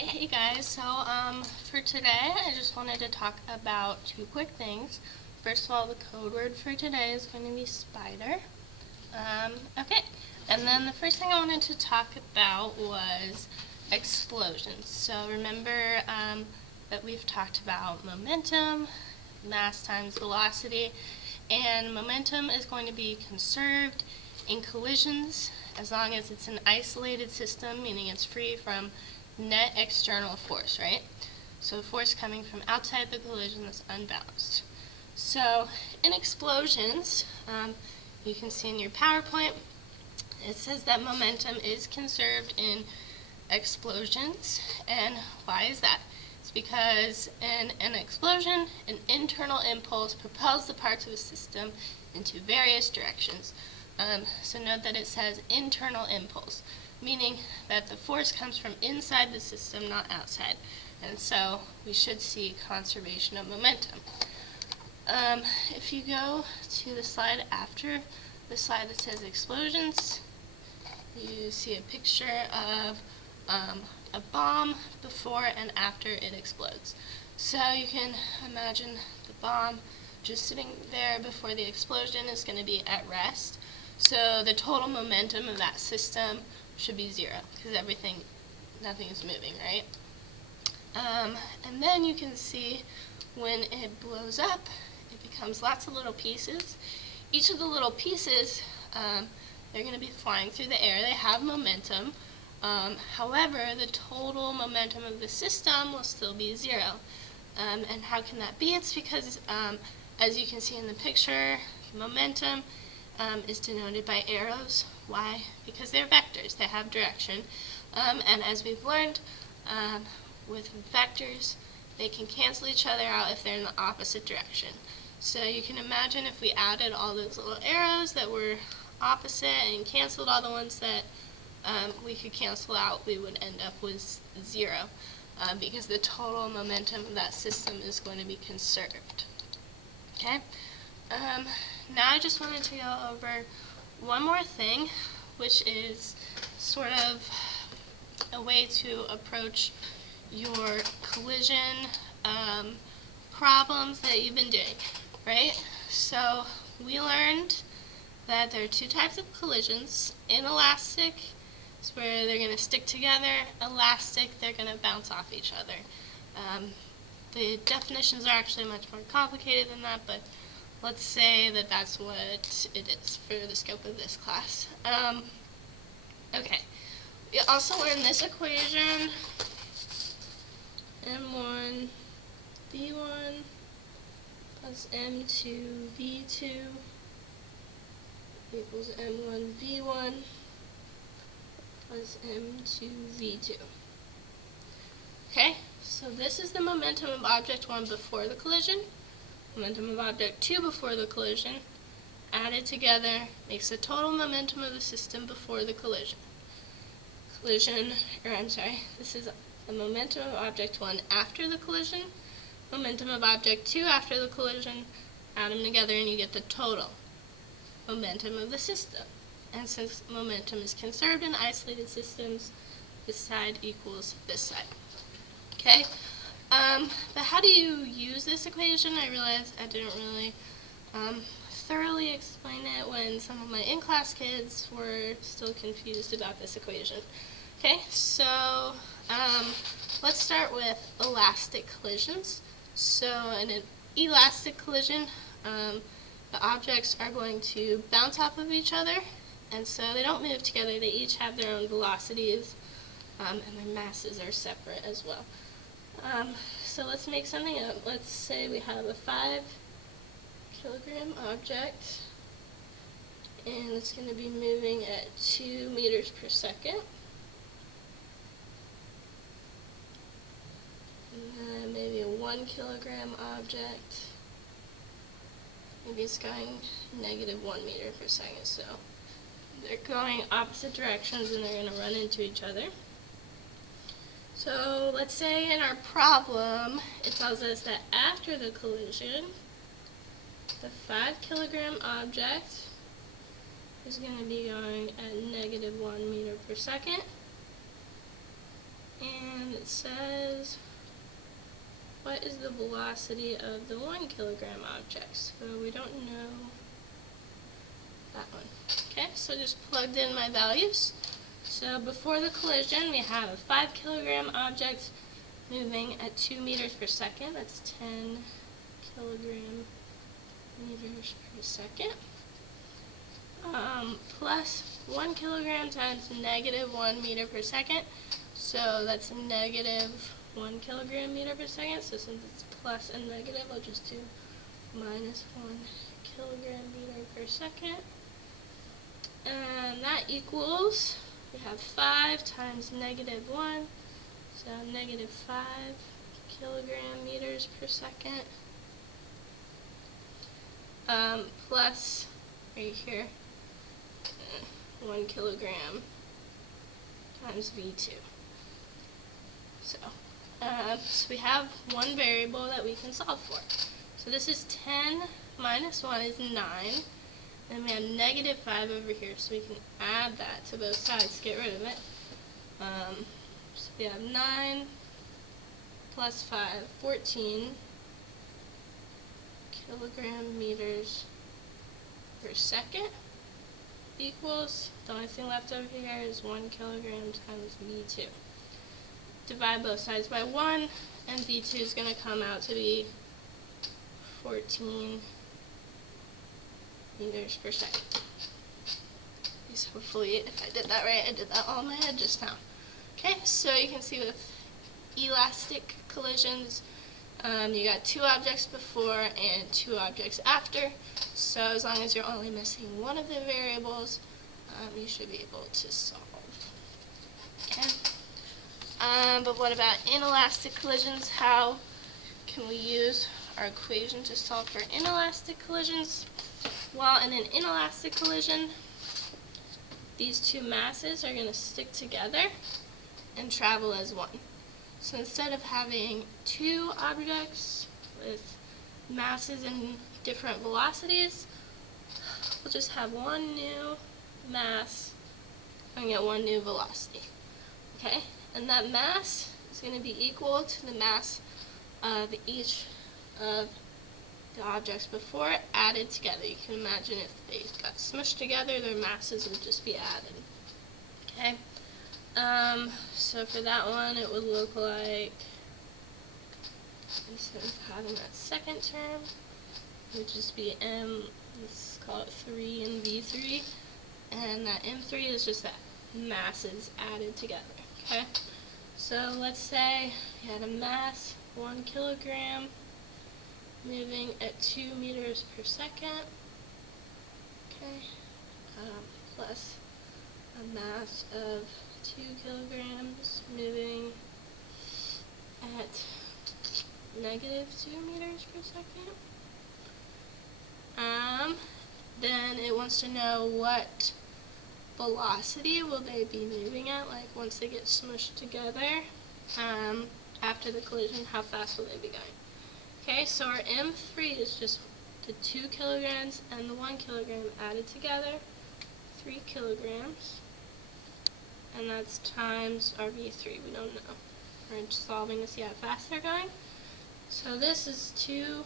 Alright, hey guys, so for today I just wanted to talk about two quick things. First of all, the code word for today is going to be spider. Okay, and then the first thing I wanted to talk about was explosions. So remember that we've talked about momentum, mass times velocity, and momentum is going to be conserved in collisions as long as it's an isolated system, meaning it's free from net external force, right? So force coming from outside the collision is unbalanced. So in explosions, you can see in your PowerPoint, it says that momentum is conserved in explosions. And why is that? It's because in an explosion, an internal impulse propels the parts of a system into various directions. So note that it says internal impulse, meaning that the force comes from inside the system, not outside. And so we should see conservation of momentum. If you go to the slide after the slide that says explosions, you see a picture of a bomb before and after it explodes. So you can imagine the bomb just sitting there before the explosion is going to be at rest. So the total momentum of that system should be zero because nothing is moving, right? And then you can see when it blows up, it becomes lots of little pieces. Each of the little pieces, they're going to be flying through the air. They have momentum. However, the total momentum of the system will still be zero. And how can that be? It's because, as you can see in the picture, momentum is denoted by arrows. Why? Because they're vectors. They have direction. And as we've learned, with vectors, they can cancel each other out if they're in the opposite direction. So you can imagine if we added all those little arrows that were opposite and canceled all the ones that we could cancel out, we would end up with zero because the total momentum of that system is going to be conserved. Okay? Now I just wanted to go over one more thing, which is sort of a way to approach your collision problems that you've been doing, right? So we learned that there are two types of collisions. Inelastic is where they're going to stick together. Elastic, they're going to bounce off each other. The definitions are actually much more complicated than that, but let's say that that's what it is for the scope of this class. Okay. We also learned this equation, m1 v1 plus m2 v2 equals m1 v1 plus m2 v2. Okay, so this is the momentum of object 1 before the collision. Momentum of object 2 before the collision, added together, makes the total momentum of the system before the collision. This is the momentum of object 1 after the collision, momentum of object 2 after the collision, add them together and you get the total momentum of the system. And since momentum is conserved in isolated systems, this side equals this side. Okay? But how do you use this equation? I realized I didn't really thoroughly explain it when some of my in-class kids were still confused about this equation. Okay, so let's start with elastic collisions. So in an elastic collision, the objects are going to bounce off of each other, and so they don't move together. They each have their own velocities, and their masses are separate as well. So let's make something up. Let's say we have a 5 kilogram object, and it's going to be moving at 2 meters per second. And then maybe a 1 kilogram object, maybe it's going negative 1 meter per second. So they're going opposite directions and they're going to run into each other. So let's say in our problem, it tells us that after the collision, the 5 kilogram object is going to be going at negative 1 meter per second. And says, what is the velocity of the 1 kilogram object? So we don't know that one. Okay, so just plugged in my values. So before the collision, we have a 5 kilogram object moving at 2 meters per second. That's 10 kilogram meters per second. Plus 1 kilogram times negative 1 meter per second. So that's negative 1 kilogram meter per second. So since it's plus and negative, I'll just do minus 1 kilogram meter per second. And that equals, we have 5 times negative 1, so negative 5 kilogram meters per second, plus, right here, 1 kilogram times V2. So we have one variable that we can solve for. So this is 10 minus 1 is 9. And we have negative 5 over here, so we can add that to both sides, get rid of it. So we have 9 plus 5, 14 kilogram meters per second equals, the only thing left over here is 1 kilogram times V2. Divide both sides by 1, and V2 is going to come out to be 14 meters per second. So hopefully, if I did that right, I did that all in my head just now. Okay, so you can see with elastic collisions, you got 2 objects before and 2 objects after. So as long as you're only missing one of the variables, you should be able to solve. Okay. But what about inelastic collisions? How can we use our equation to solve for inelastic collisions? Well, in an inelastic collision, these 2 masses are going to stick together and travel as one. So instead of having 2 objects with masses and different velocities, we'll just have one new mass and get one new velocity. Okay? And that mass is going to be equal to the mass of each of the objects before added together. You can imagine if they got smushed together, their masses would just be added. Okay? So for that one, it would look like, instead of having that second term, it would just be M, let's call it 3 and V3, and that M3 is just that masses added together. Okay? So let's say you had a mass, 1 kilogram, moving at 2 meters per second, okay, plus a mass of 2 kilograms moving at negative 2 meters per second. Then it wants to know what velocity will they be moving at, like once they get smushed together, after the collision, how fast will they be going. Okay, so our M3 is just the 2 kilograms and the 1 kilogram added together, 3 kilograms, and that's times our V3, we don't know. We're just solving to see how fast they're going. So this is 2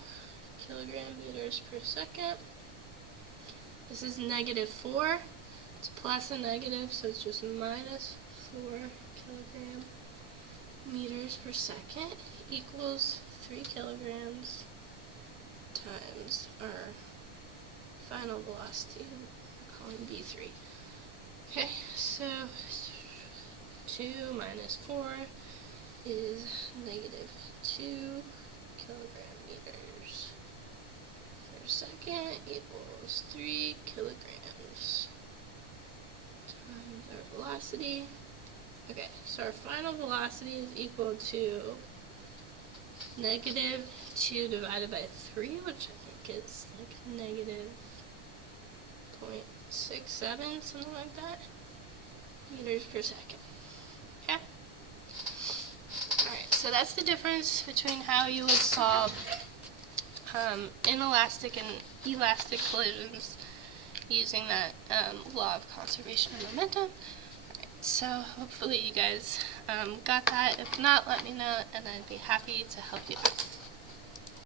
kilogram meters per second. This is negative 4. It's plus a negative, so it's just minus 4 kilogram meters per second equals 3 kilograms times our final velocity, we're calling V3. Okay, so 2 minus 4 is negative 2 kilogram meters per second equals 3 kilograms times our velocity. Okay, so our final velocity is equal to negative 2 divided by 3, which I think is like negative 0.67, something like that, meters per second. Okay? Alright, so that's the difference between how you would solve inelastic and elastic collisions using that law of conservation of momentum. So hopefully you guys got that. If not, let me know and I'd be happy to help you out.